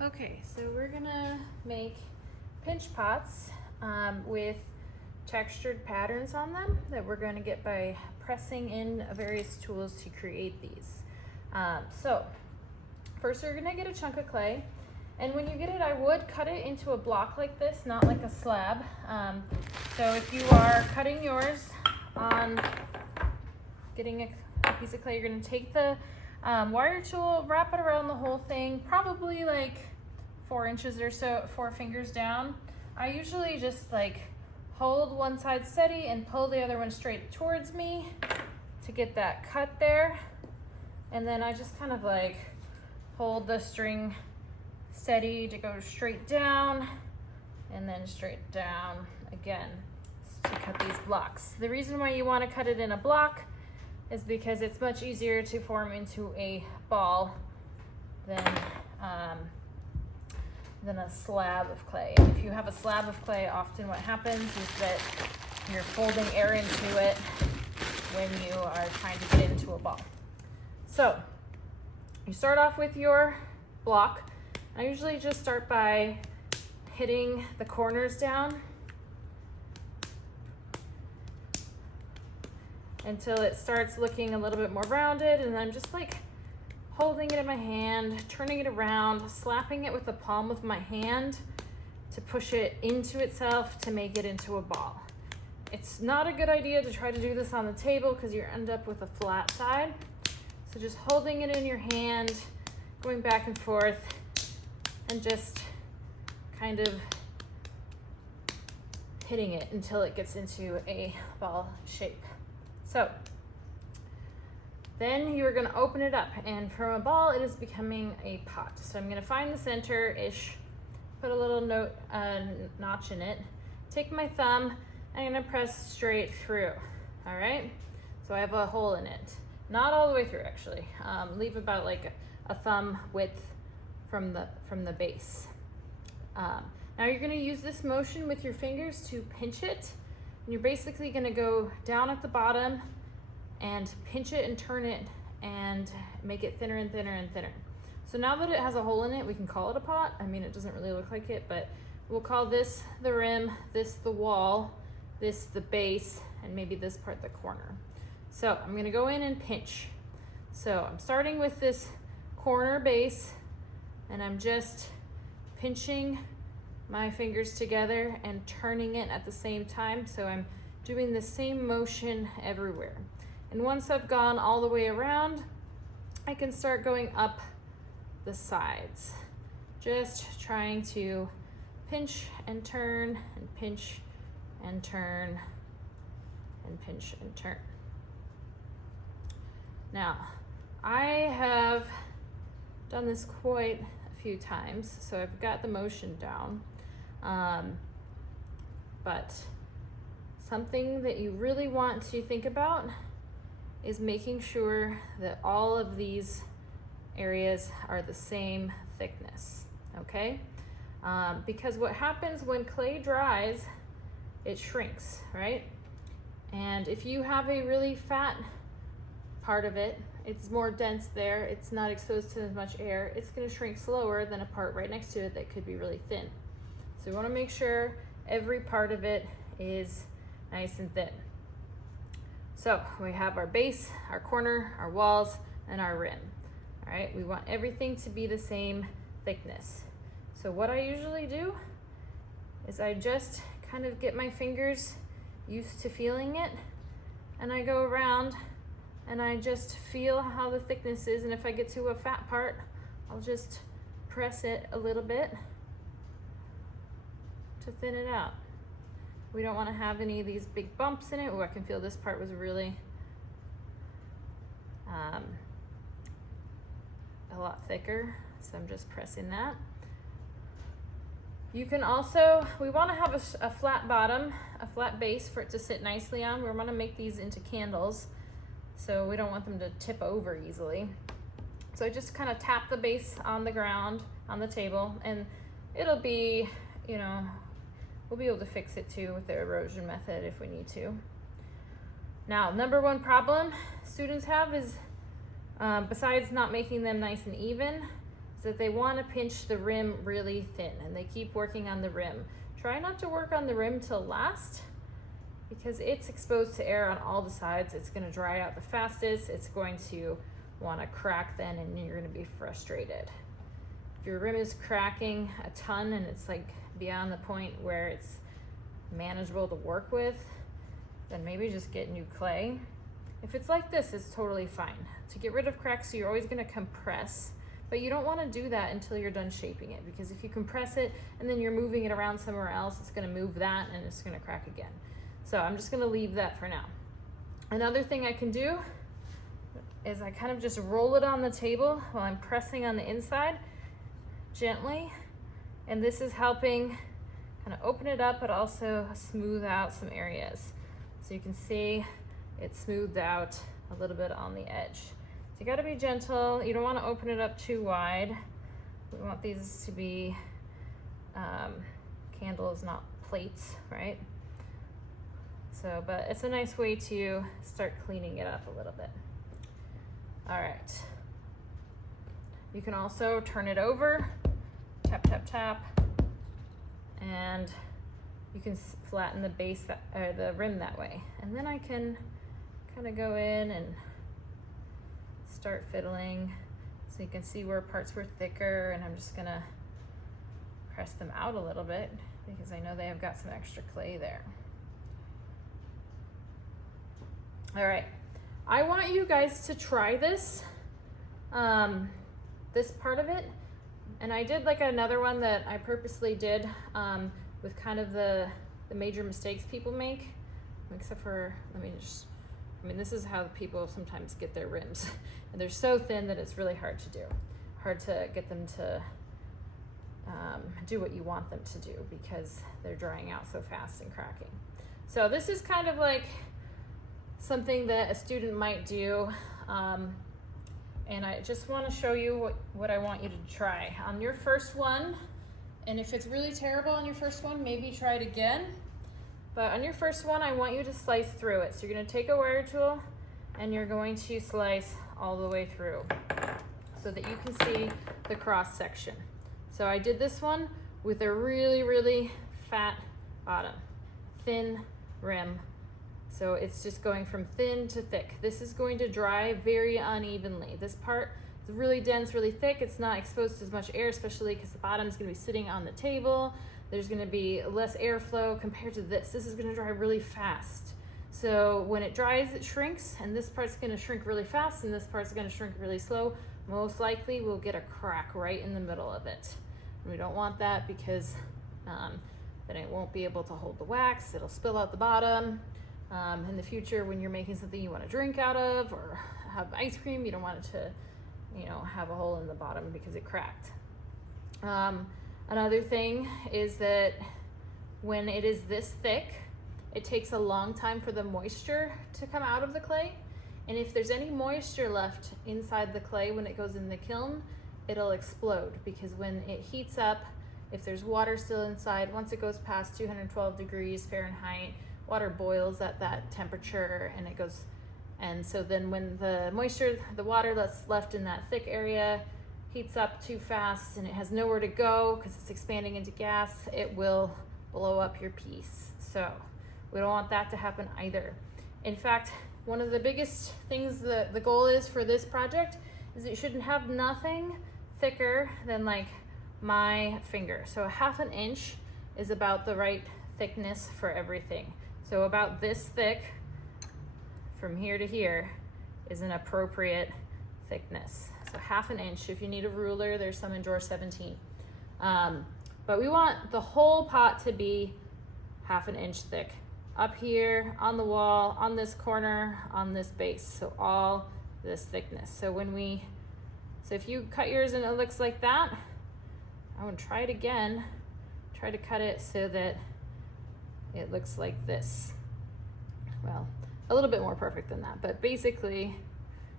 Okay, so we're gonna make pinch pots with textured patterns on them that we're gonna get by pressing in various tools to create these. So first we're gonna get a chunk of clay, and when you get it, I would cut it into a block like this, not like a slab. So if you are cutting yours on getting a piece of clay, you're gonna take the wire tool, wrap it around the whole thing, probably like 4 inches or so, 4 fingers down. I usually just like hold one side steady and pull the other one straight towards me to get that cut there. And then I just kind of like hold the string steady to go straight down and then straight down again to cut these blocks. The reason why you want to cut it in a block is because it's much easier to form into a ball than a slab of clay. If you have a slab of clay, often what happens is that you're folding air into it when you are trying to get it into a ball. So you start off with your block. I usually just start by hitting the corners down until it starts looking a little bit more rounded, and I'm just like holding it in my hand, turning it around, slapping it with the palm of my hand to push it into itself to make it into a ball. It's not a good idea to try to do this on the table because you end up with a flat side. So just holding it in your hand, going back and forth, and just kind of hitting it until it gets into a ball shape. So then you're gonna open it up, and from a ball it is becoming a pot. So I'm gonna find the center-ish, put a little notch in it, take my thumb, and I'm gonna press straight through, all right? So I have a hole in it. Not all the way through, actually. Leave about like a thumb width from the base. Now you're gonna use this motion with your fingers to pinch it. And you're basically gonna go down at the bottom and pinch it and turn it and make it thinner and thinner and thinner. So now that it has a hole in it, we can call it a pot. I mean, it doesn't really look like it, but we'll call this the rim, this the wall, this the base, and maybe this part the corner. So I'm gonna go in and pinch. So I'm starting with this corner base, and I'm just pinching my fingers together and turning it at the same time. So I'm doing the same motion everywhere. And once I've gone all the way around, I can start going up the sides. Just trying to pinch and turn and pinch and turn and pinch and turn. Now, I have done this quite a few times, so I've got the motion down. But something that you really want to think about is making sure that all of these areas are the same thickness, okay? Because what happens when clay dries, it shrinks, right? And if you have a really fat part of it, it's more dense there, it's not exposed to as much air, it's gonna shrink slower than a part right next to it that could be really thin. So we wanna make sure every part of it is nice and thin. So we have our base, our corner, our walls, and our rim. All right, we want everything to be the same thickness. So what I usually do is I just kind of get my fingers used to feeling it, and I go around and I just feel how the thickness is, and if I get to a fat part, I'll just press it a little bit to thin it out. We don't want to have any of these big bumps in it. Oh, I can feel this part was really a lot thicker, so I'm just pressing that. You can also, we want to have a flat bottom, a flat base for it to sit nicely on. We want to make these into candles, so we don't want them to tip over easily. So I just kind of tap the base on the ground, on the table, and it'll be, you know, we'll be able to fix it too with the erosion method if we need to. Now, number one problem students have is, besides not making them nice and even, is that they want to pinch the rim really thin, and they keep working on the rim. Try not to work on the rim till last, because it's exposed to air on all the sides. It's going to dry out the fastest. It's going to want to crack then, and you're going to be frustrated. If your rim is cracking a ton and it's like beyond the point where it's manageable to work with, then maybe just get new clay. If it's like this, it's totally fine. To get rid of cracks, so you're always going to compress, but you don't want to do that until you're done shaping it, because if you compress it and then you're moving it around somewhere else, it's going to move that and it's going to crack again. So I'm just going to leave that for now. Another thing I can do is I kind of just roll it on the table while I'm pressing on the inside gently, and this is helping kind of open it up but also smooth out some areas. So you can see it smoothed out a little bit on the edge. So you got to be gentle. You don't want to open it up too wide. We want these to be candles, not plates, right? So, but it's a nice way to start cleaning it up a little bit. All right. You can also turn it over, tap, tap, tap, and you can flatten the base, or the rim that way. And then I can kind of go in and start fiddling, so you can see where parts were thicker, and I'm just gonna press them out a little bit because I know they have got some extra clay there. All right, I want you guys to try this, this part of it. And I did like another one that I purposely did with kind of the major mistakes people make, except for, this is how people sometimes get their rims. And they're so thin that it's really hard to do. Hard to get them to do what you want them to do because they're drying out so fast and cracking. So this is kind of like something that a student might do. And I just want to show you what I want you to try. On your first one, and if it's really terrible on your first one, maybe try it again. But on your first one, I want you to slice through it. So you're going to take a wire tool and you're going to slice all the way through so that you can see the cross section. So I did this one with a really, really fat bottom, thin rim. So it's just going from thin to thick. This is going to dry very unevenly. This part is really dense, really thick. It's not exposed to as much air, especially because the bottom is going to be sitting on the table. There's going to be less airflow compared to this. This is going to dry really fast. So when it dries, it shrinks, and this part's going to shrink really fast, and this part's going to shrink really slow. Most likely, we'll get a crack right in the middle of it. And we don't want that because then it won't be able to hold the wax. It'll spill out the bottom. In the future, when you're making something you want to drink out of or have ice cream, you don't want it to, have a hole in the bottom because it cracked. Another thing is that when it is this thick, it takes a long time for the moisture to come out of the clay. And if there's any moisture left inside the clay when it goes in the kiln, it'll explode, because when it heats up, if there's water still inside, once it goes past 212 degrees Fahrenheit, water boils at that temperature, and it goes, and so then when the moisture, the water that's left in that thick area heats up too fast and it has nowhere to go because it's expanding into gas, it will blow up your piece. So we don't want that to happen either. In fact, one of the biggest things that the goal is for this project is it shouldn't have nothing thicker than like my finger. So a 1/2 inch is about the right thickness for everything. So about this thick from here to here is an appropriate thickness. So 1/2 inch. If you need a ruler, there's some in drawer 17. But we want the whole pot to be 1/2 inch thick. Up here, on the wall, on this corner, on this base. So all this thickness. So if you cut yours and it looks like that, I would try it again. Try to cut it so that it looks like this. Well, a little bit more perfect than that, but basically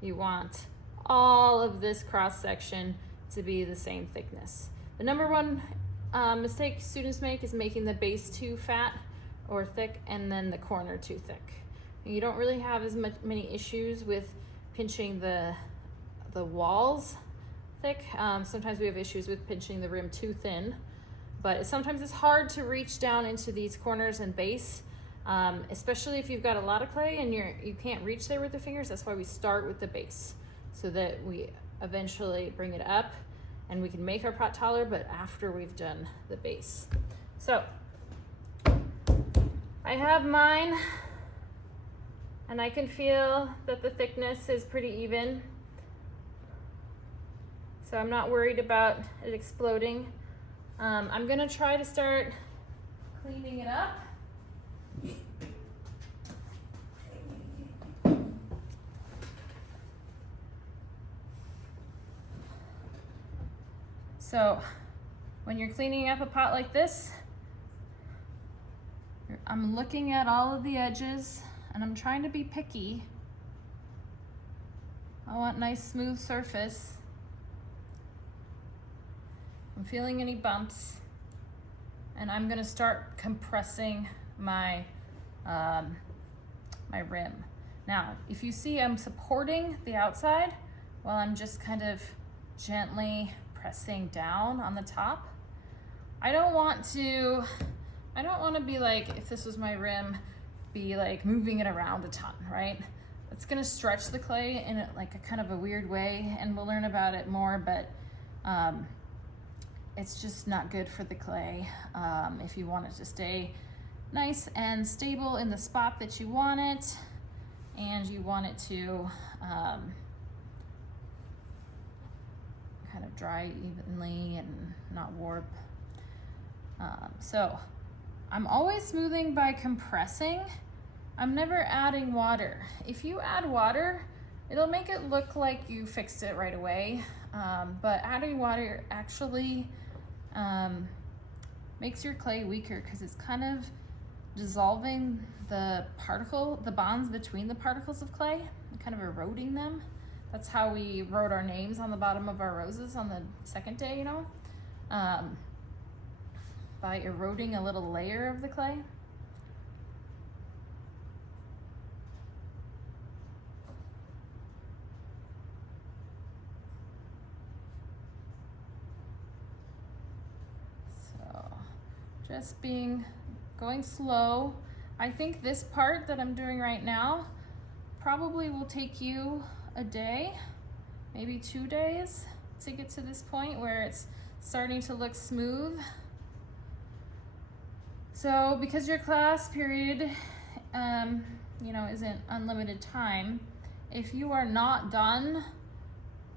you want all of this cross section to be the same thickness. The number one mistake students make is making the base too fat or thick and then the corner too thick. You don't really have as many issues with pinching the walls thick. Sometimes we have issues with pinching the rim too thin, but sometimes it's hard to reach down into these corners and base, especially if you've got a lot of clay and you can't reach there with the fingers. That's why we start with the base, so that we eventually bring it up and we can make our pot taller, but after we've done the base. So I have mine, and I can feel that the thickness is pretty even. So I'm not worried about it exploding. I'm gonna try to start cleaning it up. So when you're cleaning up a pot like this, I'm looking at all of the edges and I'm trying to be picky. I want nice smooth surface. I'm feeling any bumps, and I'm gonna start compressing my my rim. Now, if you see I'm supporting the outside while I'm just kind of gently pressing down on the top. I don't want to be like, if this was my rim, be like moving it around a ton, right? It's gonna stretch the clay in like a kind of a weird way, and we'll learn about it more, but it's just not good for the clay. If you want it to stay nice and stable in the spot that you want it, and you want it to kind of dry evenly and not warp. So I'm always smoothing by compressing. I'm never adding water. If you add water, it'll make it look like you fixed it right away. But adding water actually makes your clay weaker, because it's kind of dissolving the bonds between the particles of clay, and kind of eroding them. That's how we wrote our names on the bottom of our roses on the second day, you know, by eroding a little layer of the clay. So just going slow. I think this part that I'm doing right now probably will take you a day, maybe 2 days to get to this point where it's starting to look smooth. So because your class period, you know, isn't unlimited time, if you are not done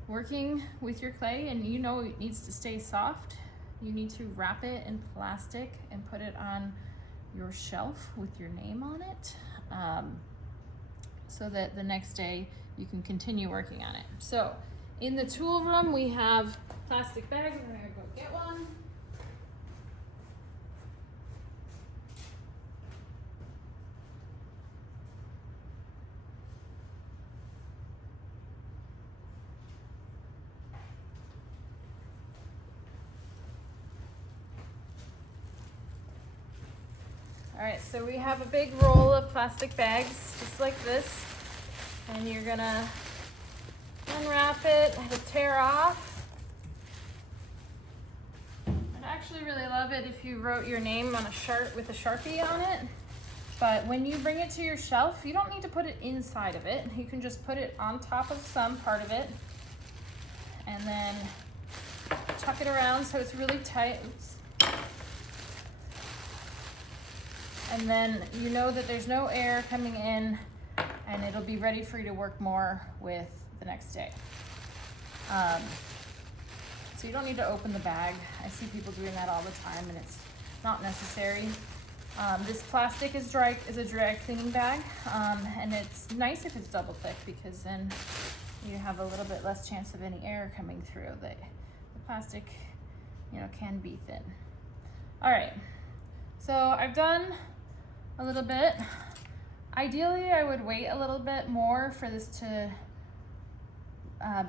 working with your clay and you know it needs to stay soft, you need to wrap it in plastic and put it on your shelf with your name on it, so that the next day you can continue working on it. So in the tool room, we have plastic bags. I'm gonna go get one. All right, so we have a big roll of plastic bags, just like this, and you're gonna unwrap it, it'll tear off. I'd actually really love it if you wrote your name on with a Sharpie on it, but when you bring it to your shelf, you don't need to put it inside of it. You can just put it on top of some part of it, and then tuck it around so it's really tight. Oops. And then you know that there's no air coming in, and it'll be ready for you to work more with the next day. So you don't need to open the bag. I see people doing that all the time, and it's not necessary. This plastic is a dry cleaning bag, and it's nice if it's double thick, because then you have a little bit less chance of any air coming through. The plastic, you know, can be thin. All right, so I've done a little bit. Ideally, I would wait a little bit more for this to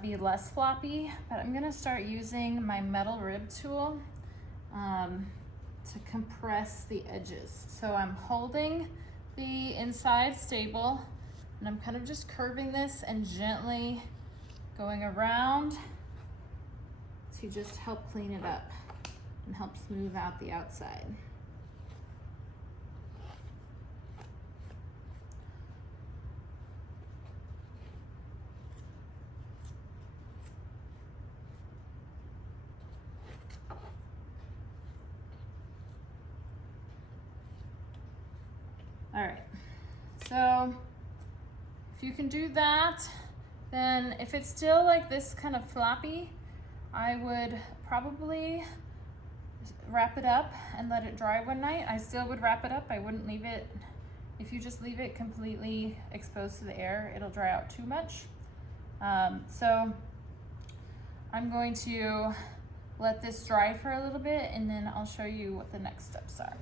be less floppy, but I'm gonna start using my metal rib tool to compress the edges. So I'm holding the inside stable, and I'm kind of just curving this and gently going around to just help clean it up and help smooth out the outside. All right, so if you can do that, then if it's still like this kind of floppy, I would probably wrap it up and let it dry one night. I still would wrap it up. I wouldn't leave it, if you just leave it completely exposed to the air, it'll dry out too much. So I'm going to let this dry for a little bit and then I'll show you what the next steps are.